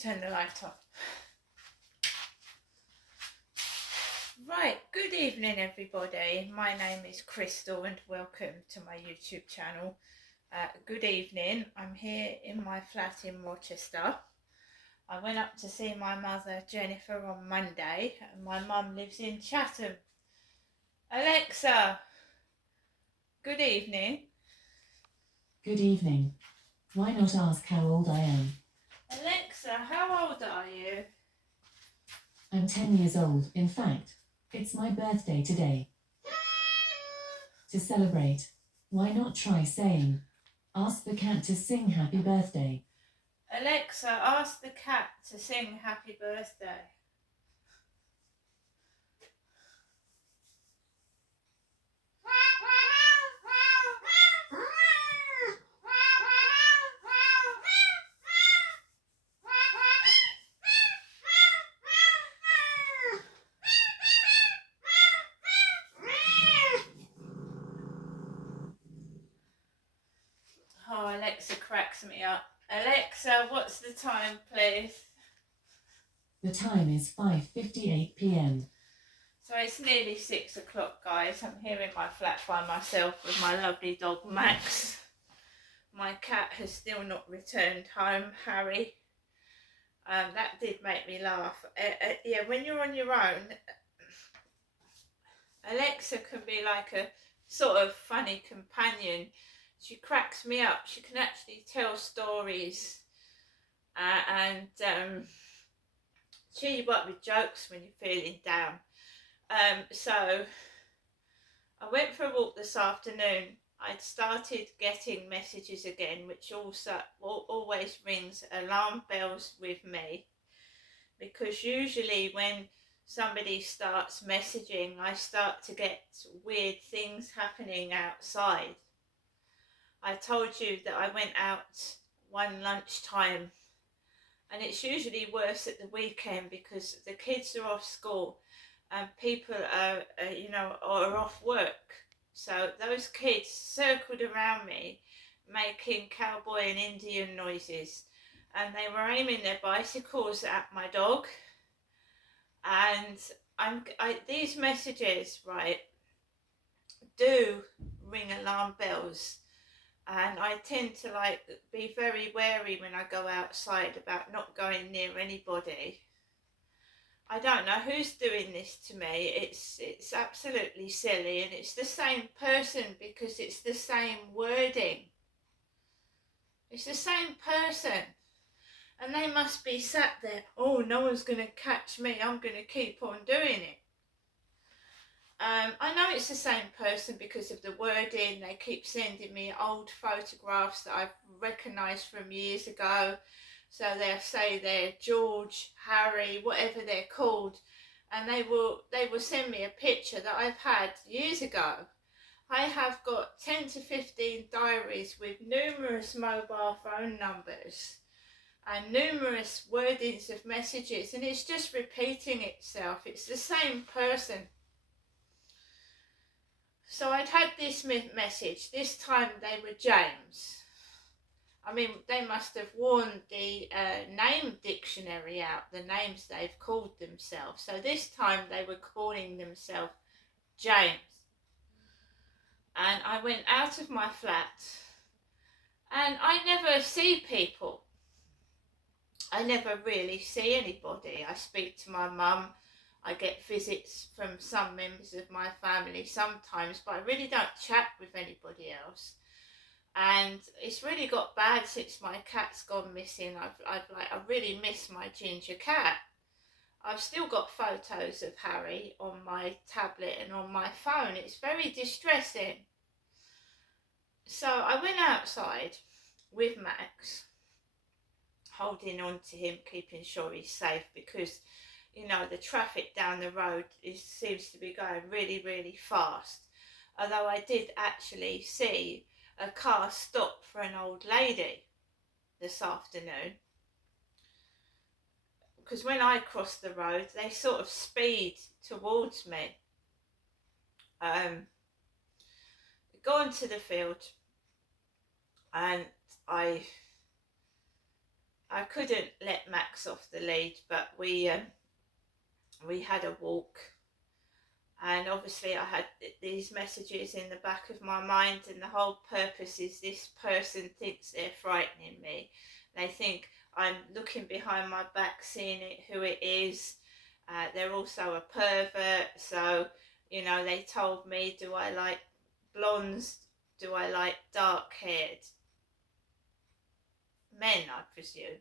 Turn the light on. Right, good evening everybody. My name is Crystal and welcome to my YouTube channel. Good evening. I'm here in my flat in Rochester. I went up to see my mother Jennifer on Monday and my mum lives in Chatham. Alexa, good evening. Good evening. Why not ask how old I am? Alexa, how old are you? I'm 10 years old. In fact, it's my birthday today. To celebrate, why not try saying, ask the cat to sing happy birthday? Alexa, ask the cat to sing happy birthday. Oh, Alexa cracks me up. Alexa, what's the time, please? The time is 5:58 p.m. So it's nearly 6 o'clock, guys. I'm here in my flat by myself with my lovely dog, Max. My cat has still not returned home, Harry. That did make me laugh. Yeah, when you're on your own, Alexa can be like a sort of funny companion. She cracks me up. She can actually tell stories and cheer you up with jokes when you're feeling down. So I went for a walk this afternoon. I'd started getting messages again, which also always rings alarm bells with me, because usually when somebody starts messaging, I start to get weird things happening outside. I told you that I went out one lunchtime, and it's usually worse at the weekend because the kids are off school and people are off work. So those kids circled around me making cowboy and Indian noises, and they were aiming their bicycles at my dog. And these messages, right, do ring alarm bells, and I tend to be very wary when I go outside about not going near anybody. I don't know who's doing this to me. It's absolutely silly, and it's the same person because it's the same wording. It's the same person, and they must be sat there. Oh, no one's going to catch me. I'm going to keep on doing it. I know it's the same person because of the wording. They keep sending me old photographs that I've recognised from years ago. So they'll say they're George, Harry, whatever they're called, and they will send me a picture that I've had years ago. I have got 10 to 15 diaries with numerous mobile phone numbers and numerous wordings of messages, and it's just repeating itself. It's the same person. So I'd had this message. This time they were James. I mean, they must have worn the name dictionary out, the names they've called themselves. So this time they were calling themselves James. And I went out of my flat, and I never see people. I never really see anybody. I speak to my mum. I get visits from some members of my family sometimes, but I really don't chat with anybody else. And it's really got bad since my cat's gone missing. I really miss my ginger cat. I've still got photos of Harry on my tablet and on my phone. It's very distressing. So I went outside with Max, holding on to him, keeping sure he's safe, because the traffic down the road seems to be going really, really fast. Although I did actually see a car stop for an old lady this afternoon, because when I crossed the road, they sort of speed towards me. Go into the field, and I I couldn't let Max off the lead, but we had a walk, and obviously I had these messages in the back of my mind, and the whole purpose is this person thinks they're frightening me. They think I'm looking behind my back, seeing it, who it is. They're also a pervert, so, you know, they told me, do I like blondes? Do I like dark-haired men, I presume?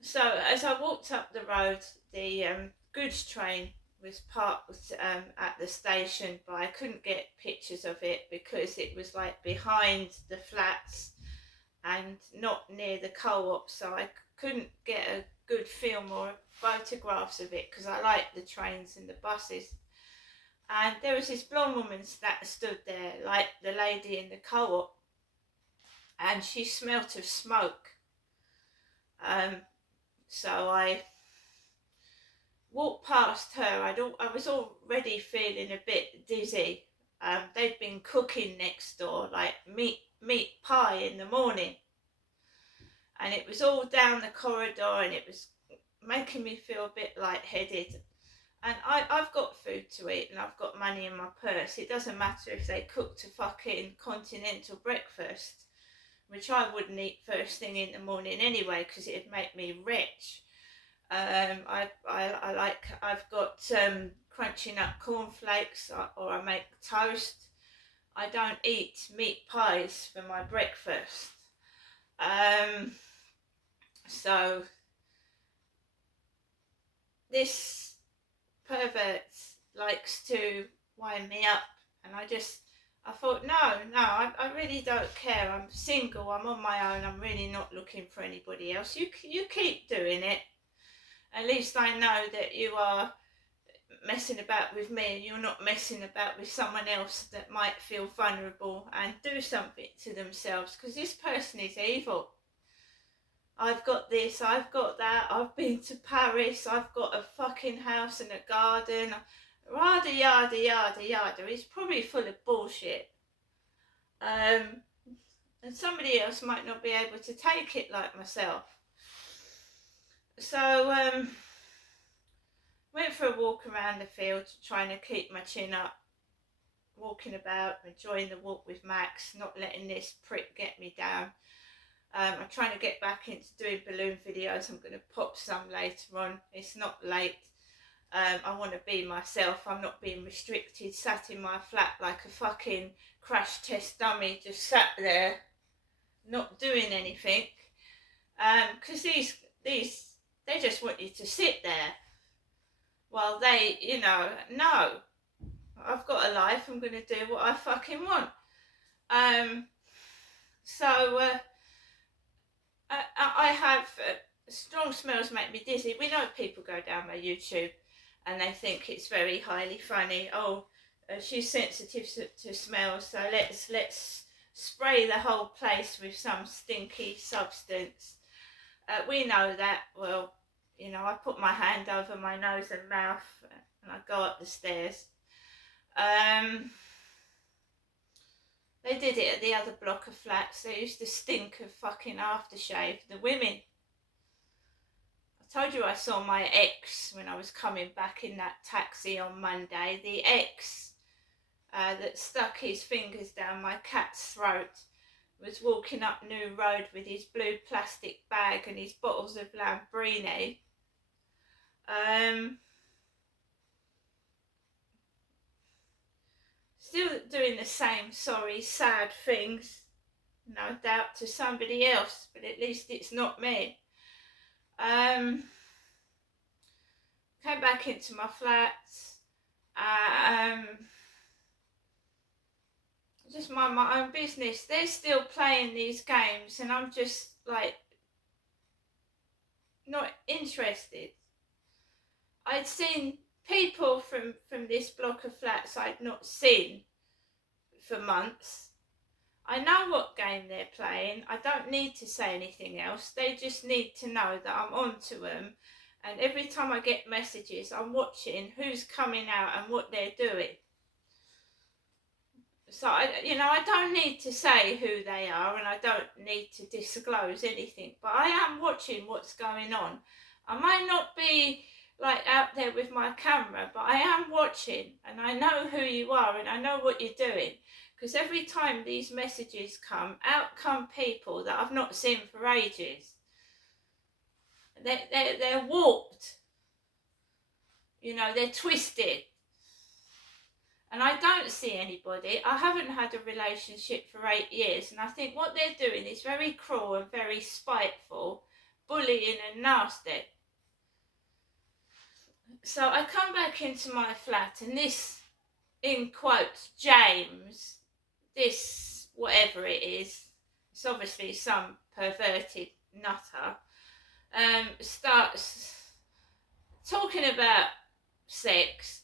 So as I walked up the road, the goods train was parked at the station, but I couldn't get pictures of it because it was like behind the flats and not near the co-op, so I couldn't get a good film or photographs of it because I like the trains and the buses. And there was this blonde woman that stood there, like the lady in the co-op, and she smelt of smoke. So I walked past her. I was already feeling a bit dizzy. They'd been cooking next door, like meat pie in the morning, and it was all down the corridor, and it was making me feel a bit lightheaded. And I've got food to eat, and I've got money in my purse. It doesn't matter if they cooked a fucking continental breakfast, which I wouldn't eat first thing in the morning anyway, because it'd make me rich. I've got crunchy nut cornflakes, or I make toast. I don't eat meat pies for my breakfast. So this pervert likes to wind me up, and I thought, no, I really don't care. I'm single, I'm on my own, I'm really not looking for anybody else. You keep doing it. At least I know that you are messing about with me and you're not messing about with someone else that might feel vulnerable and do something to themselves, because this person is evil. I've got this, I've got that, I've been to Paris, I've got a fucking house and a garden, yada yada yada yada. It's probably full of bullshit. And somebody else might not be able to take it like myself. So went for a walk around the field, trying to keep my chin up, walking about, enjoying the walk with Max, not letting this prick get me down. I'm trying to get back into doing balloon videos. I'm going to pop some later on. It's not late. I want to be myself. I'm not being restricted, sat in my flat like a fucking crash test dummy, just sat there, not doing anything. Because they just want you to sit there while they, no, I've got a life. I'm going to do what I fucking want. I have strong smells make me dizzy. We know people go down my YouTube and they think it's very highly funny. She's sensitive to smells, so let's spray the whole place with some stinky substance. We know that. Well, I put my hand over my nose and mouth and I go up the stairs. They did it at the other block of flats. They used to stink of fucking aftershave, the women. I told you I saw my ex when I was coming back in that taxi on Monday. The ex that stuck his fingers down my cat's throat was walking up New Road with his blue plastic bag and his bottles of Lambrini. Still doing the same sorry, sad things, no doubt, to somebody else, but at least it's not me. Came back into my flat. Just mind my own business. They're still playing these games and I'm just like not interested. I'd seen people from this block of flats I'd not seen for months. I know what game they're playing. I don't need to say anything else. They just need to know that I'm on to them. And every time I get messages, I'm watching who's coming out and what they're doing. So I don't need to say who they are, and I don't need to disclose anything. But I am watching what's going on. I might not be like out there with my camera, but I am watching, and I know who you are, and I know what you're doing. Because every time these messages come, out come people that I've not seen for ages. They're warped. They're twisted. And I don't see anybody. I haven't had a relationship for 8 years, and I think what they're doing is very cruel and very spiteful, bullying and nasty. So I come back into my flat, and this, in quotes, James, this whatever it is, it's obviously some perverted nutter, starts talking about sex.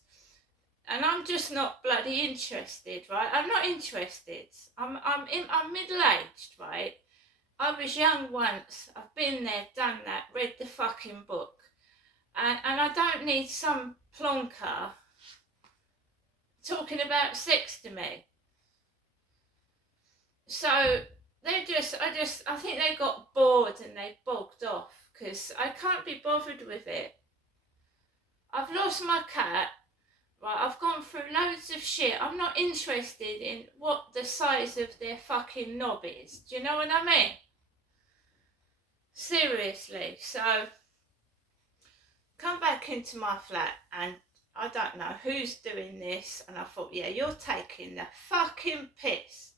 And I'm just not bloody interested, right? I'm not interested. I'm middle-aged, right? I was young once. I've been there, done that, read the fucking book. And I don't need some plonker talking about sex to me. So I think they got bored and they bogged off, because I can't be bothered with it. I've lost my cat. Right, I've gone through loads of shit. I'm not interested in what the size of their fucking knob is. Do you know what I mean? Seriously. So, come back into my flat, and I don't know who's doing this, and I thought, yeah, you're taking the fucking piss.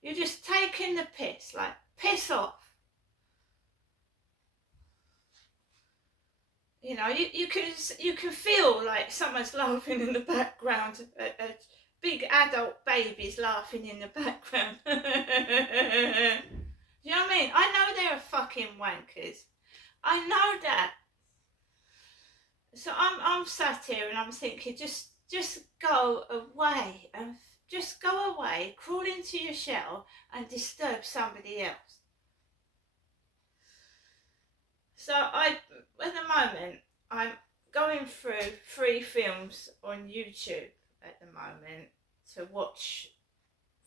You're just taking the piss. Like, piss off. You can feel like someone's laughing in the background. A big adult baby's laughing in the background. You know what I mean? I know they're fucking wankers. I know that. So I'm sat here and I'm thinking, just go away, and just go away, crawl into your shell and disturb somebody else. So at the moment, I'm going through 3 films on YouTube at the moment to watch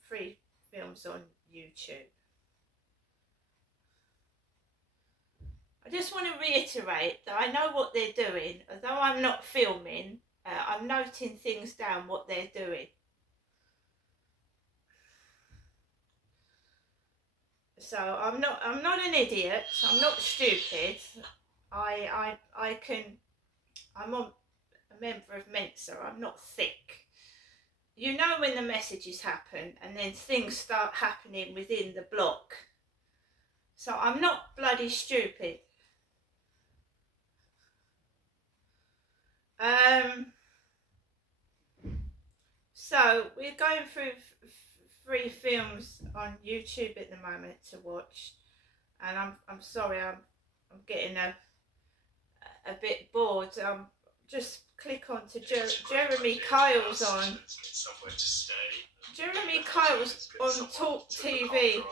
3 films on YouTube. I just want to reiterate that I know what they're doing. Although I'm not filming, I'm noting things down, what they're doing. So I'm not an idiot. I'm not stupid. I'm a member of Mensa. I'm not thick. You know when the messages happen, and then things start happening within the block. So I'm not bloody stupid. So we're going through 3 films on YouTube at the moment to watch, and I'm sorry, I'm getting a bit bored. Just click on to Jeremy Kyle's on. Jeremy Kyle's on Talk TV. Thank you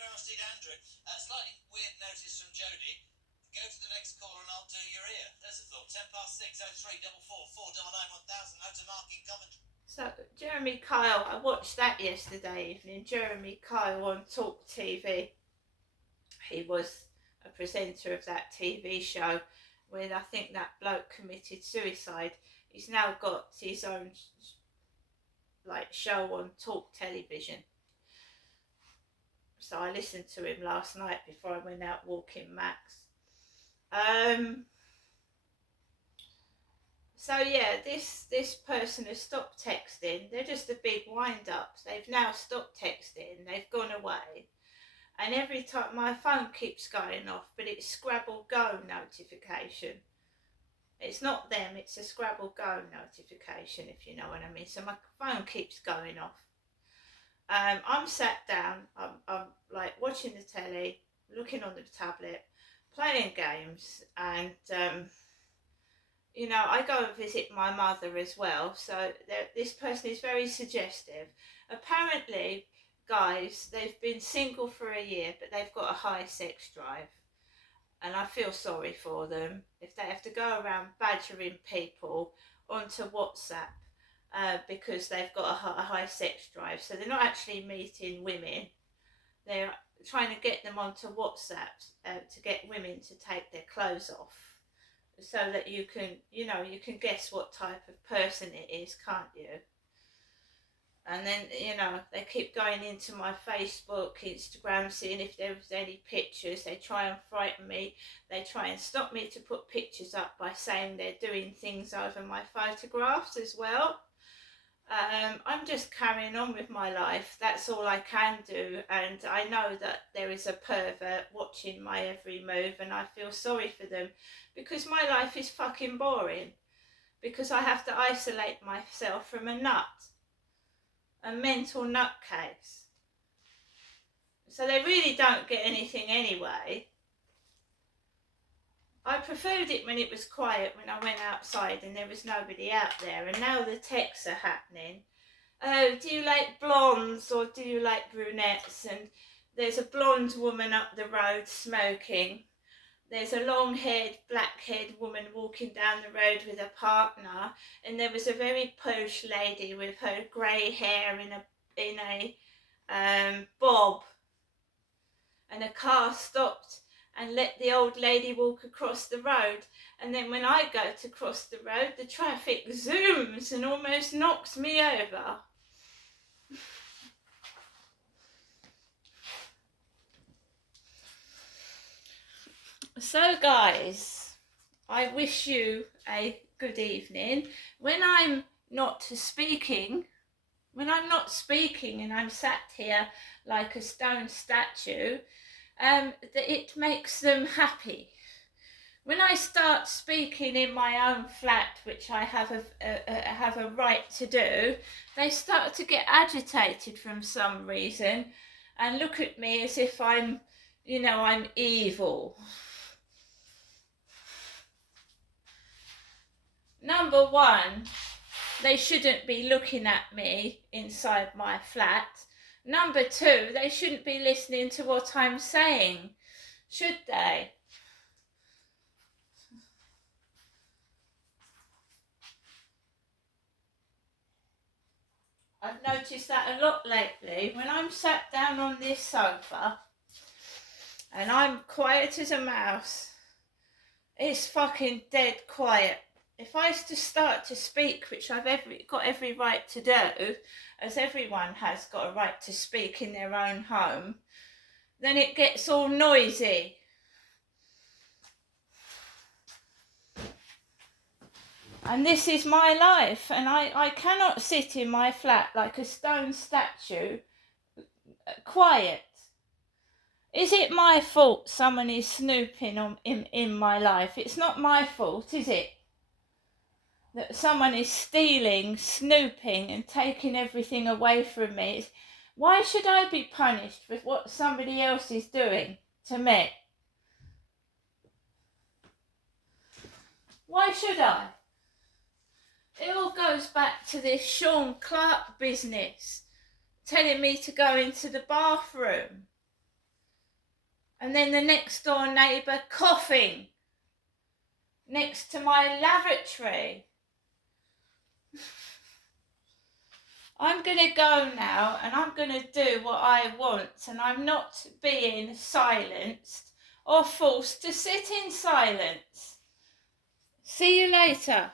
very much indeed, Andrew. Slightly weird notice from Jodie. Go to the next caller and I'll do your ear. There's a thought. 6:03 499 1000. Out to Mark in Coventry. So Jeremy Kyle, I watched that yesterday evening. Jeremy Kyle on Talk TV. He was a presenter of that TV show when I think that bloke committed suicide. He's now got his own show on Talk Television. So I listened to him last night before I went out walking Max. So yeah, this person has stopped texting. They're just a big wind-up. They've now stopped texting. They've gone away. And every time my phone keeps going off, but it's Scrabble Go notification. It's not them, it's a Scrabble Go notification, if you know what I mean. So my phone keeps going off. I'm sat down, I'm like watching the telly, looking on the tablet, playing games, and I go and visit my mother as well. So this person is very suggestive. Apparently, guys, they've been single for a year, but they've got a high sex drive. And I feel sorry for them if they have to go around badgering people onto WhatsApp because they've got a high sex drive. So they're not actually meeting women. They're trying to get them onto WhatsApp to get women to take their clothes off, so that you can guess what type of person it is, can't you? And then, they keep going into my Facebook, Instagram, seeing if there was any pictures. They try and frighten me. They try and stop me to put pictures up by saying they're doing things over my photographs as well. I'm just carrying on with my life. That's all I can do. And I know that there is a pervert watching my every move, and I feel sorry for them, because my life is fucking boring. Because I have to isolate myself from a mental nutcase. So they really don't get anything anyway. I preferred it when it was quiet, when I went outside and there was nobody out there. And now the texts are happening. Oh, do you like blondes or do you like brunettes? And there's a blonde woman up the road smoking. There's a long-haired, black-haired woman walking down the road with a partner, and there was a very posh lady with her grey hair in a bob, and a car stopped and let the old lady walk across the road. And then when I go to cross the road, the traffic zooms and almost knocks me over. So guys, I wish you a good evening. When I'm not speaking and I'm sat here like a stone statue, it makes them happy. When I start speaking in my own flat, which I have a right to do, they start to get agitated from some reason and look at me as if I'm evil. Number one, they shouldn't be looking at me inside my flat. Number two, they shouldn't be listening to what I'm saying, should they? I've noticed that a lot lately. When I'm sat down on this sofa and I'm quiet as a mouse, it's fucking dead quiet. If I was to start to speak, which I've got every right to do, as everyone has got a right to speak in their own home, then it gets all noisy. And this is my life, and I cannot sit in my flat like a stone statue, quiet. Is it my fault someone is snooping in my life? It's not my fault, is it? That someone is stealing, snooping and taking everything away from me. Why should I be punished with what somebody else is doing to me? Why should I? It all goes back to this Sean Clark business, telling me to go into the bathroom. And then the next door neighbour coughing next to my lavatory. I'm going to go now and I'm going to do what I want, and I'm not being silenced or forced to sit in silence. See you later.